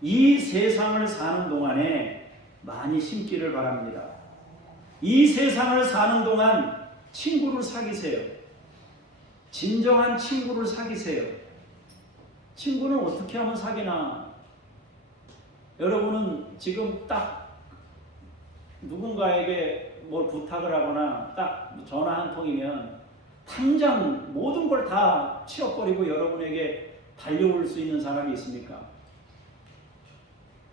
이 세상을 사는 동안에 많이 심기를 바랍니다. 이 세상을 사는 동안 친구를 사귀세요. 진정한 친구를 사귀세요. 친구는 어떻게 하면 사귀나? 여러분은 지금 딱 누군가에게 뭘 부탁을 하거나 딱 전화 한 통이면 당장 모든 걸 다 치워버리고 여러분에게 달려올 수 있는 사람이 있습니까?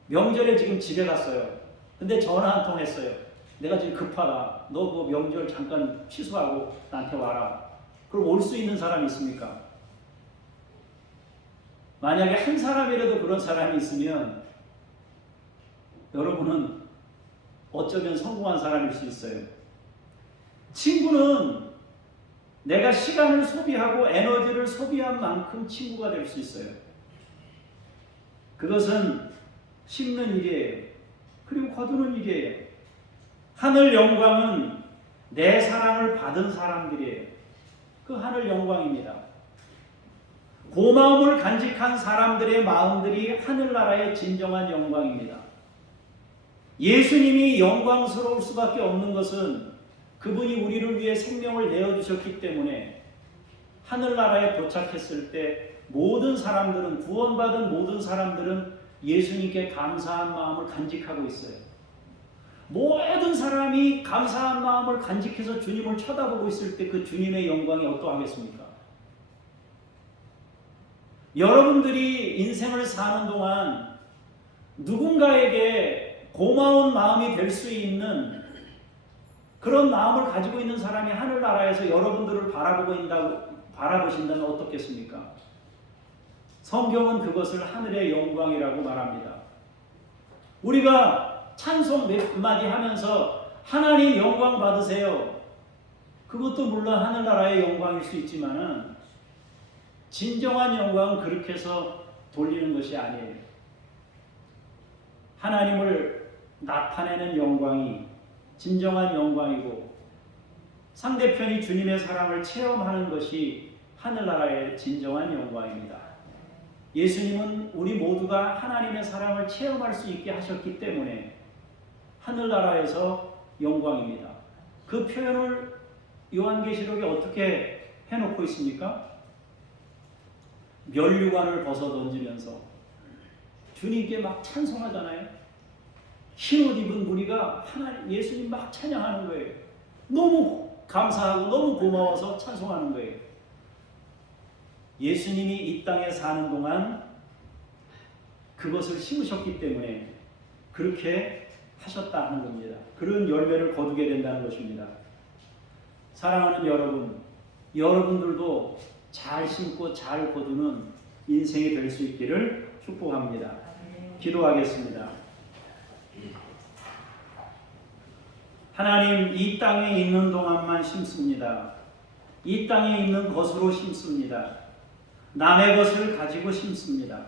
명절에 지금 집에 갔어요. 근데 전화 한 통 했어요. 내가 지금 급하다. 너 그 명절 잠깐 취소하고 나한테 와라. 그럼 올 수 있는 사람이 있습니까? 만약에 한 사람이라도 그런 사람이 있으면 여러분은 어쩌면 성공한 사람일 수 있어요. 친구는 내가 시간을 소비하고 에너지를 소비한 만큼 친구가 될 수 있어요. 그것은 심는 일이에요. 그리고 거두는 일이에요. 하늘 영광은 내 사랑을 받은 사람들이에요. 그 하늘 영광입니다. 고마움을 간직한 사람들의 마음들이 하늘나라의 진정한 영광입니다. 예수님이 영광스러울 수밖에 없는 것은 그분이 우리를 위해 생명을 내어주셨기 때문에 하늘나라에 도착했을 때 모든 사람들은, 구원받은 모든 사람들은 예수님께 감사한 마음을 간직하고 있어요. 모든 사람이 감사한 마음을 간직해서 주님을 쳐다보고 있을 때 그 주님의 영광이 어떠하겠습니까? 여러분들이 인생을 사는 동안 누군가에게 고마운 마음이 될 수 있는 그런 마음을 가지고 있는 사람이 하늘나라에서 여러분들을 바라보신다면 어떻겠습니까? 성경은 그것을 하늘의 영광이라고 말합니다. 우리가 찬송 몇 마디 하면서 하나님 영광 받으세요. 그것도 물론 하늘나라의 영광일 수 있지만은 진정한 영광은 그렇게 해서 돌리는 것이 아니에요. 하나님을 나타내는 영광이 진정한 영광이고 상대편이 주님의 사랑을 체험하는 것이 하늘나라의 진정한 영광입니다. 예수님은 우리 모두가 하나님의 사랑을 체험할 수 있게 하셨기 때문에 하늘나라에서 영광입니다. 그 표현을 요한계시록에 어떻게 해놓고 있습니까? 면류관을 벗어던지면서 주님께 막 찬송하잖아요. 흰옷 입은 무리가 하나님 예수님 막 찬양하는 거예요. 너무 감사하고 너무 고마워서 찬송하는 거예요. 예수님이 이 땅에 사는 동안 그것을 심으셨기 때문에 그렇게 하셨다 하는 겁니다. 그런 열매를 거두게 된다는 것입니다. 사랑하는 여러분, 여러분들도 잘 심고 잘 거두는 인생이 될 수 있기를 축복합니다. 기도하겠습니다. 하나님, 이 땅에 있는 동안만 심습니다. 이 땅에 있는 것으로 심습니다. 남의 것을 가지고 심습니다.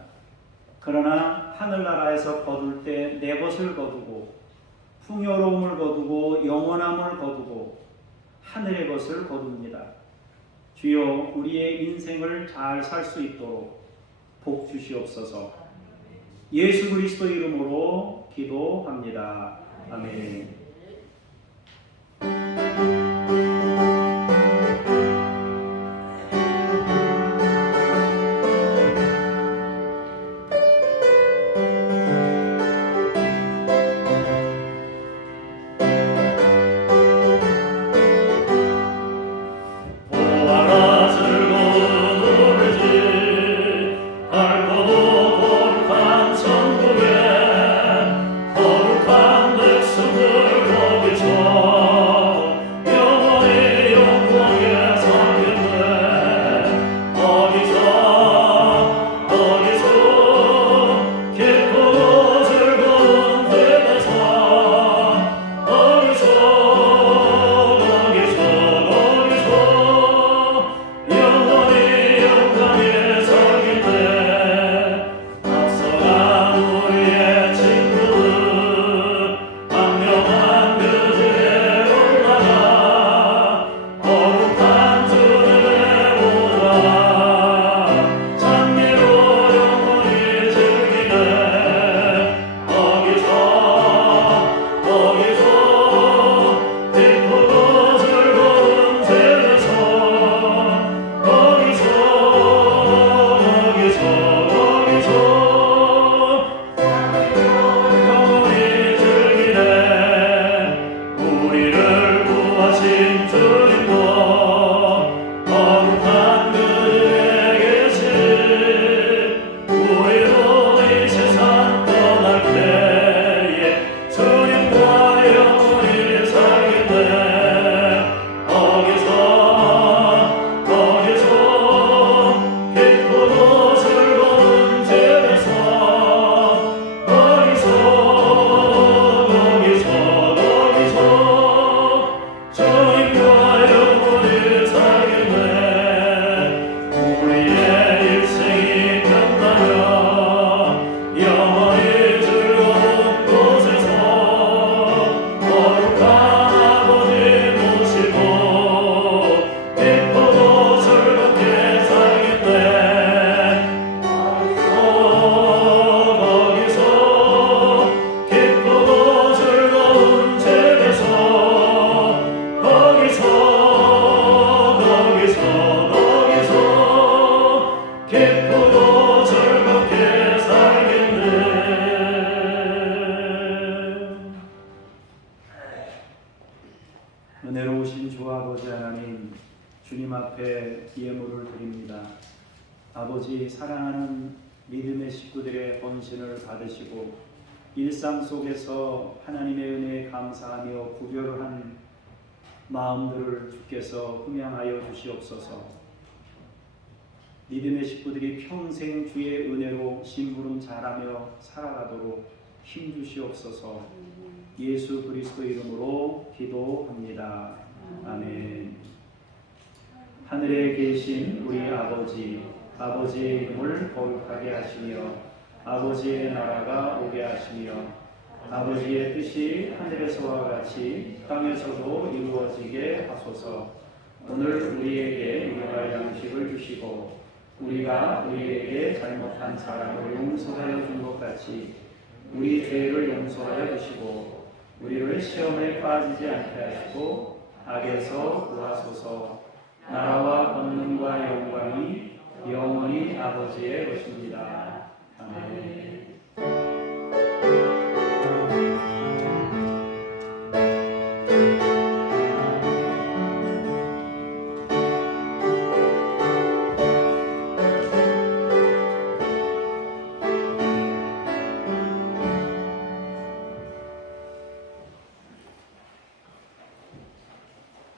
그러나 하늘나라에서 거둘 때 내 것을 거두고 풍요로움을 거두고 영원함을 거두고 하늘의 것을 거둡니다. 주여, 우리의 인생을 잘 살 수 있도록 복 주시옵소서. 예수 그리스도 이름으로 기도합니다. 아멘. 은혜로우신 주 아버지 하나님, 주님 앞에 예물을 드립니다. 아버지, 사랑하는 믿음의 식구들의 헌신을 받으시고 일상 속에서 하나님의 은혜에 감사하며 구별한 마음들을 주께서 흠양하여 주시옵소서. 믿음의 식구들이 평생 주의 은혜로 심부름 잘하며 살아가도록 힘 주시옵소서. 예수 그리스도 이름으로 기도합니다. 아멘. 하늘에 계신 우리 아버지, 아버지의 이름을 거룩하게 하시며 아버지의 나라가 오게 하시며 아버지의 뜻이 하늘에서와 같이 땅에서도 이루어지게 하소서. 오늘 우리에게 일용할 양식을 주시고 우리가 우리에게 잘못한 사람을 용서하여 준 것 같이 우리 죄를 용서하여 주시고 우리를 시험에 빠지지 않게 하시고 악에서 구하소서. 나라와 권능과 영광이 영원히 아버지의 것입니다. 아멘.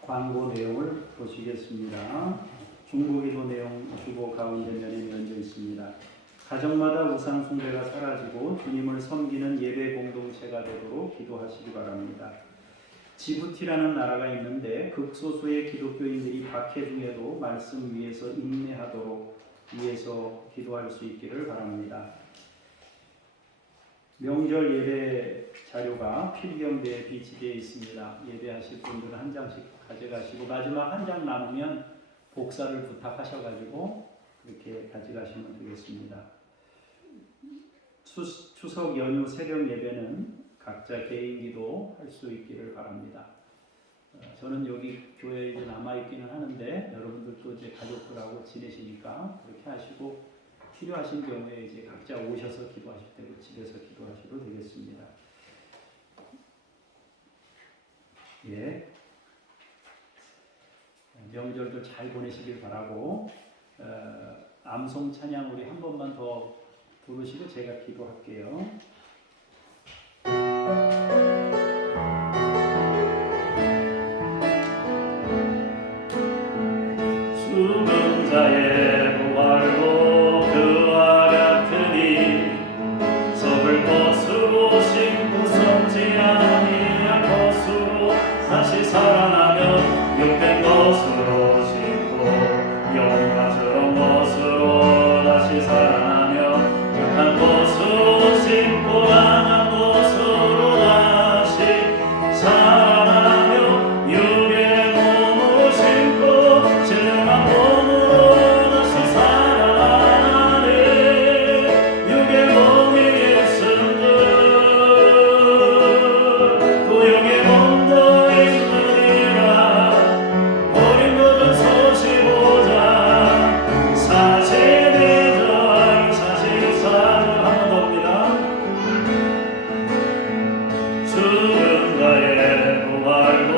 광고 내용을 보시겠습니다. 중보기도 내용 주보 가운데 면에 면져 있습니다. 가정마다 우상 숭배가 사라지고 주님을 섬기는 예배 공동체가 되도록 기도하시기 바랍니다. 지부티라는 나라가 있는데 극소수의 기독교인들이 박해 중에도 말씀 위에서 인내하도록 위해서 기도할 수 있기를 바랍니다. 명절 예배 자료가 필경대에 비치되어 있습니다. 예배하실 분들은 한 장씩 가져가시고 마지막 한 장 남으면 복사를 부탁하셔가지고 그렇게 가져가시면 되겠습니다. 추석 연휴 새벽 예배는 각자 개인 기도 할 수 있기를 바랍니다. 저는 여기 교회에 이제 남아있기는 하는데 여러분들도 이제 가족들하고 지내시니까 그렇게 하시고 필요하신 경우에 이제 각자 오셔서 기도하실 때고 집에서 기도하셔도 되겠습니다. 예. 명절도 잘 보내시길 바라고 암송 찬양 우리 한 번만 더 부르시고 제가 기도할게요. 죽은 자의 부활로 그와 같으니 썩을 것으로 심고 썩지 아니할 것으로 다시 살아나며 욕된 것으로 심고 영광스러운 것으로 다시 살아나며 악한 것으로 심고 강한 것으로 다시 살아나며 육의 몸으로 심고 신령한 몸으로 다시 살아나네. 육의 몸이 예수들 또 육의 몸도 있느니라. 어린 것은 서시보자 42절 44절 한 번 더 옵니다. 죽은 자의 부활도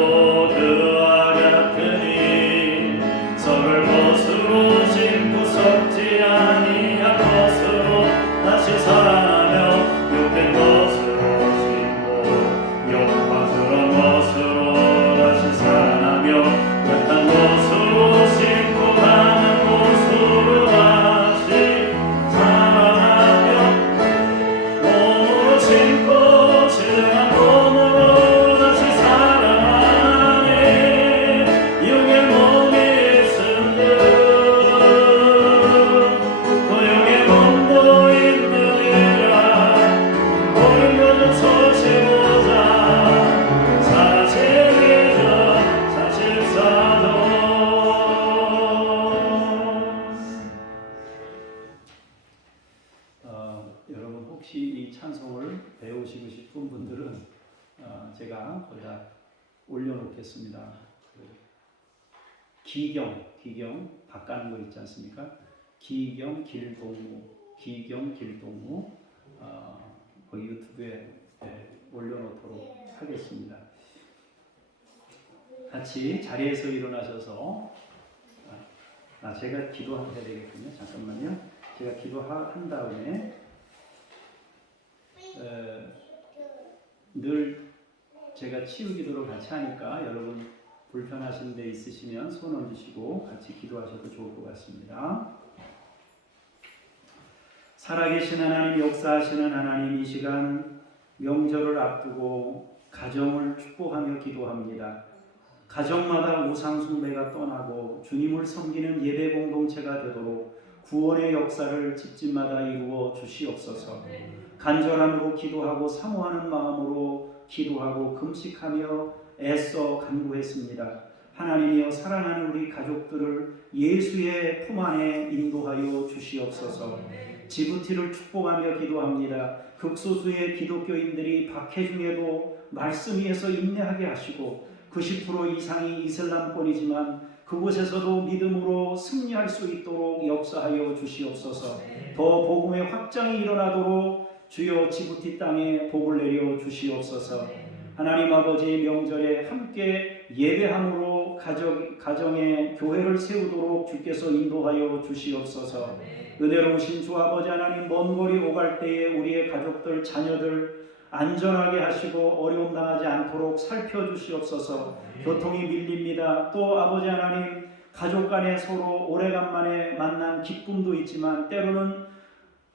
그와 같으니 썩을 것으로 심고 썩지 아니할 것으로 다시 살아나며 욕된 것으로 심고 영광스러운 것으로 다시 살아나며 약한 것으로 심고 강한 것으로 다시 살아나며 몸으로 심고 신령한 몸으로 다시 살아나네. 육의 몸이 예수인데 또 육의 몸도 있느니라. 어린 것은 서시보자 42절 44절. 여러분 혹시 이 찬송을 배우시고 싶은 분들은 제가 거기다 올려놓겠습니다. 기경 바꾸는 거 있지 않습니까? 기경 길동무 거기 유튜브에 올려놓도록 하겠습니다. 같이 자리에서 일어나셔서 제가 기도해야 되겠군요. 잠깐만요. 제가 기도한 다음에 늘 제가 치유 기도를 같이 하니까 여러분 불편하신 데 있으시면 손 얹으시고 같이 기도하셔도 좋을 것 같습니다. 살아계신 하나님, 역사하시는 하나님, 이 시간 명절을 앞두고 가정을 축복하며 기도합니다. 가정마다 우상 숭배가 떠나고 주님을 섬기는 예배 공동체가 되도록 구원의 역사를 집집마다 이루어 주시옵소서. 간절함으로 기도하고 사모하는 마음으로 기도하고 금식하며 애써 간구했습니다. 하나님이여, 사랑하는 우리 가족들을 예수의 품 안에 인도하여 주시옵소서. 지부티를 축복하며 기도합니다. 극소수의 기독교인들이 박해 중에도 말씀 위에서 인내하게 하시고 90% 이상이 이슬람권이지만 그곳에서도 믿음으로 승리할 수 있도록 역사하여 주시옵소서. 더 복음의 확장이 일어나도록 주여 지부티 땅에 복을 내려 주시옵소서. 하나님 아버지, 명절에 함께 예배함으로 가정에 교회를 세우도록 주께서 인도하여 주시옵소서. 은혜로우신 주 아버지 하나님, 먼 거리 오갈 때에 우리의 가족들, 자녀들 안전하게 하시고 어려움 당하지 않도록 살펴주시옵소서. 교통이 밀립니다. 또 아버지 하나님, 가족 간에 서로 오래간만에 만난 기쁨도 있지만 때로는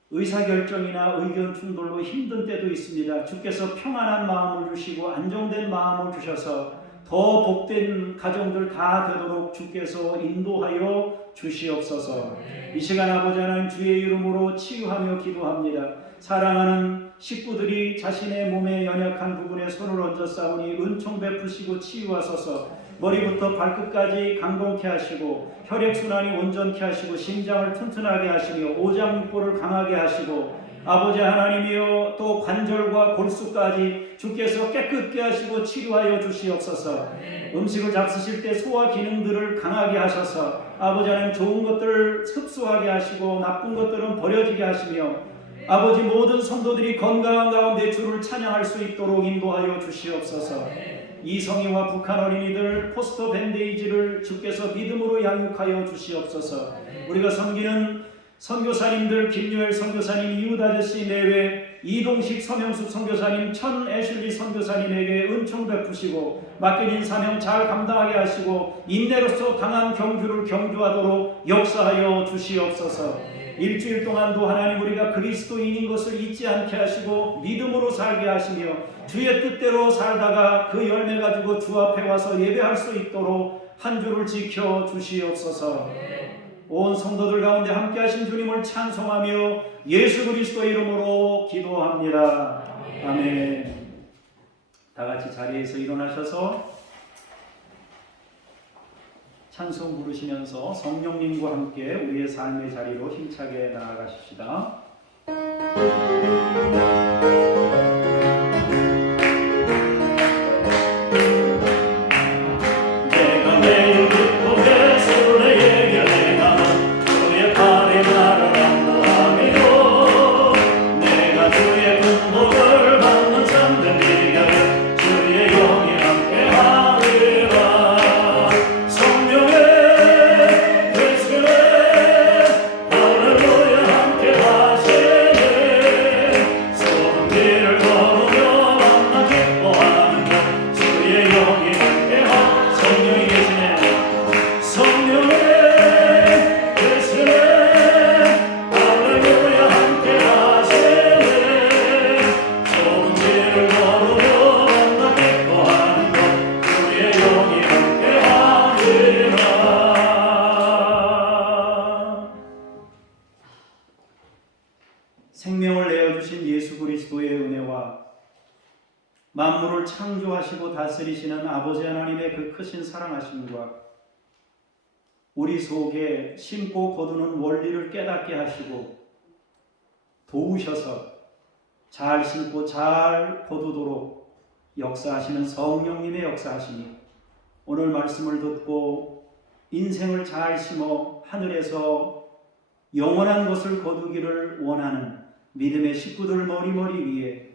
의사결정이나 의견 충돌로 힘든 때도 있습니다. 주께서 평안한 마음을 주시고 안정된 마음을 주셔서 더 복된 가정들 다 되도록 주께서 인도하여 주시옵소서. 이 시간 아버지 하나님, 주의 이름으로 치유하며 기도합니다. 사랑하는 식구들이 자신의 몸에 연약한 부분에 손을 얹어 싸우니 은총 베푸시고 치유하소서. 머리부터 발끝까지 강건케 하시고 혈액순환이 온전케 하시고 심장을 튼튼하게 하시며 오장육부를 강하게 하시고 아버지 하나님이여, 또 관절과 골수까지 주께서 깨끗게 하시고 치료하여 주시옵소서. 음식을 잡수실 때 소화 기능들을 강하게 하셔서 아버지 하나님, 좋은 것들을 흡수하게 하시고 나쁜 것들은 버려지게 하시며 아버지, 모든 성도들이 건강한 가운데 주를 찬양할 수 있도록 인도하여 주시옵소서. 이성희와 북한 어린이들 포스터 밴데이지를 주께서 믿음으로 양육하여 주시옵소서. 우리가 섬기는 선교사님들, 김요엘 선교사님, 이웃 아저씨 내외, 이동식 서명숙 선교사님, 천 애슐리 선교사님에게 은총 베푸시고 맡겨진 사명 잘 감당하게 하시고 인내로서 강한 경주를 경주하도록 역사하여 주시옵소서. 일주일 동안도 하나님, 우리가 그리스도인인 것을 잊지 않게 하시고 믿음으로 살게 하시며 주의 뜻대로 살다가 그 열매 가지고 주 앞에 와서 예배할 수 있도록 한 주를 지켜 주시옵소서. 온 성도들 가운데 함께 하신 주님을 찬송하며 예수 그리스도의 이름으로 기도합니다. 아멘. 다 같이 자리에서 일어나셔서 찬송 부르시면서 성령님과 함께 우리의 삶의 자리로 힘차게 나아가십시다. 내가 매일 기쁨의 순례에게 내가 주의 팔에 나를 안보하며 내가 주의 군복을 받는 참된 비결을 주의 영이 함께 하리라. 생명을 내어주신 예수 그리스도의 은혜와 만물을 창조하시고 다스리시는 아버지 하나님의 그 크신 사랑하심과 우리 속에 심고 거두는 원리를 깨닫게 하시고 도우셔서 잘 심고 잘 거두도록 역사하시는 성령님의 역사하심이 오늘 말씀을 듣고 인생을 잘 심어 하늘에서 영원한 것을 거두기를 원하는 믿음의 식구들 머리머리 위에,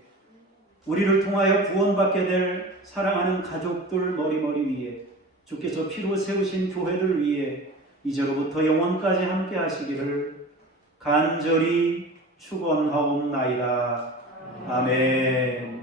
우리를 통하여 구원받게 될 사랑하는 가족들 머리머리 위에, 주께서 피로 세우신 교회들 위에 이제로부터 영원까지 함께 하시기를 간절히 축원하옵나이다. 아멘.